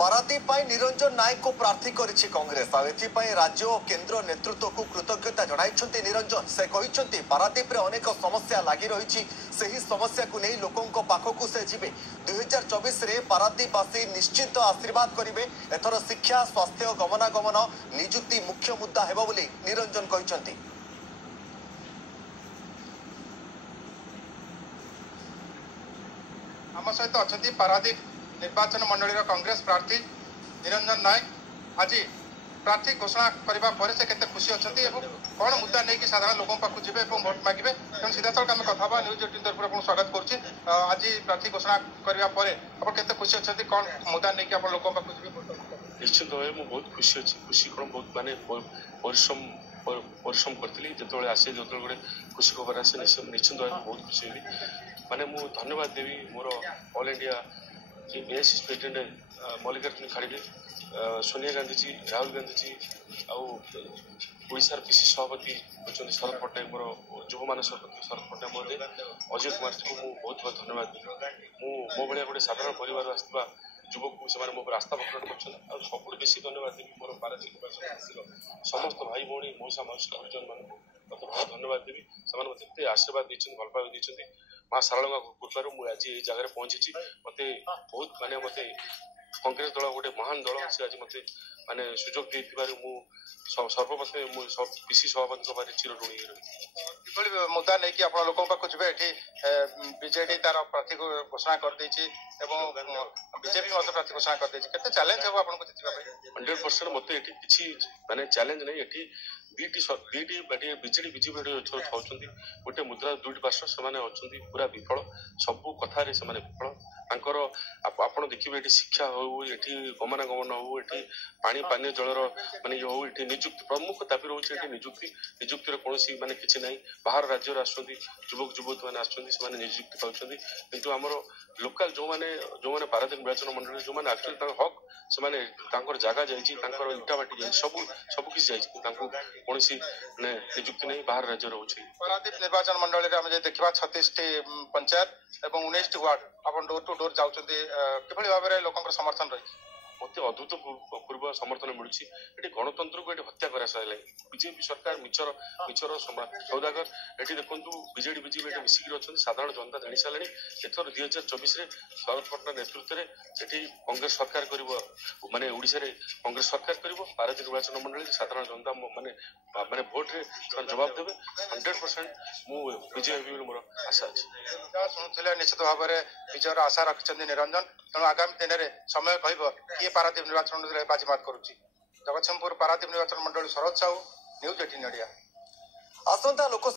पारादीप निरंजन नायक को प्रार्थी करिछि कांग्रेस राज्य और केंद्र नेतृत्व को कृतज्ञता जणाइछन्ति निरंजन। से कहिछन्ति पारादीप रे अनेक समस्या लागि रहिछि, सेही समस्या को नहीं लोकों पाखकु से जिबे। 2024 रे पारादीपवासी निश्चित आशीर्वाद करिवे। एथर शिक्षा, स्वास्थ्य, गमनागमन, नियुक्ति मुख्य मुद्दा हेबो बोली निरंजन कहिछन्ति। आम सहित अच्छा पारादीप निर्वाचन मंडल कांग्रेस प्रार्थी निरंजन नायक आज प्रार्थी घोषणा करने पर से केते खुशी अच्छा कौन मुद्दा नहीं कि साधारण लोगों पाक जी भोट मागे तेणु सीधा सड़क आम कथा न्यूज 18 तरफ आपको स्वागत करुच्ची। आज प्रार्थी घोषणा करने पर आप केते खुशी अच्छा कौन मुद्दा नहीं कि आप लोगों पाक जी निश्चित भाव मुझे बहुत खुशी अच्छी खुशी कौन बहुत माने परिश्रम करी जो आसे जो गोटे खुशी खबर आसे निश्चित भाव बहुत खुशी हुई। माने मु धन्यवाद देवी मोर all India A S C president Mallikarjun खड़गे, सोनिया गांधी जी, राहुल गांधी जी, आशार पीसी सभापति अच्छा शरद पट्टनायक, मोर युव मान सभापति शरद पट्टनायक महोदय, अजय कुमार जी को बहुत बहुत धन्यवाद देवी। मो भाया गोटे साधारण परिवार आसवा युवक को मो आस्था प्रकट कर सब बेसी धन्यवाद देवी मोर पारादीप समस्त भाई भौणी मौसा मौसी हरिजन मान मत बहुत धन्यवाद देवी। से आशीर्वाद देते भल पाइबा देते माँ सारला कृपार मुझे आज ये जगह पहुंची मत बहुत माने मत कांग्रेस दल गोटे महान दल से आज मत माने सुजोग दे सर्वप्रथम मुझे पीसी सभापति पाखे चिर ऋणी कि मुद्दा नहीं कि आप लोगों पाक जी बीजेडी तार प्रार्थी को घोषणा कर बीजेपी मत प्रार्थी घोषणा कर चैलेंज हम आपको 100% मत ये किसी माने चैलेंज नहीं ये बीजेडी बीजेपी अच्छा गोटे मुद्रा दुईट पार्श्व से पूरा विफल सबू कथार विफल आपड़ देखिए ये शिक्षा हो ये गमनागमन हो ये पानी पानी जलर माने ये हो ये निजुक्ति प्रमुख दाबी रोचे निजुक्तिर कौन माने किसी ना बाहर राज्य युवक युवती मैंने आसुच्च निजुक्ति पाँच किंतु आमर लोकाल जो मैंने पारादीप निर्वाचन मंडल जो मैंने एक्चुअली हक से जगह जाइए इटा बाटी सब किसी जाइए कौन निजुक्ति नहीं बाहर राज्य रोचे। पारादीप निर्वाचन मंडल में देखा 36 पंचायत और 19 वार्ड आप डोर टू डोर जाऊँ कि भाव में लोक समर्थन रही मत अभूतपूर्व समर्थन मिलूँ। ये गणतंत्र को ये हत्या कर सारे बीजेपी सरकार मिचर सौदागर ये देखो बीजेडी बीजेपी ये मिसिकी अच्छा साधारण जनता जानी सारे एथर 2024 शरद पट्टनायक नेतृत्व में ये कांग्रेस सरकार कर माने ओडिशा रे कांग्रेस सरकार कर पारादीप निर्वाचन मंडल साधारण जनता माने माने भोट रे जवाब देवे 100% मु विजय होगी मोर आशा अच्छी शुणुले निश्चित भाव में विजयर आशा रखिंट निरंजन। तेणु आगामी दिन में समय कह किए पारादीप निर्वाचन मंडल बाजीमात करुच्ची। जगतसिंहपुर पारादीप निर्वाचन मंडल शरद साहू, न्यूज 18 इंडिया। आसंता लोक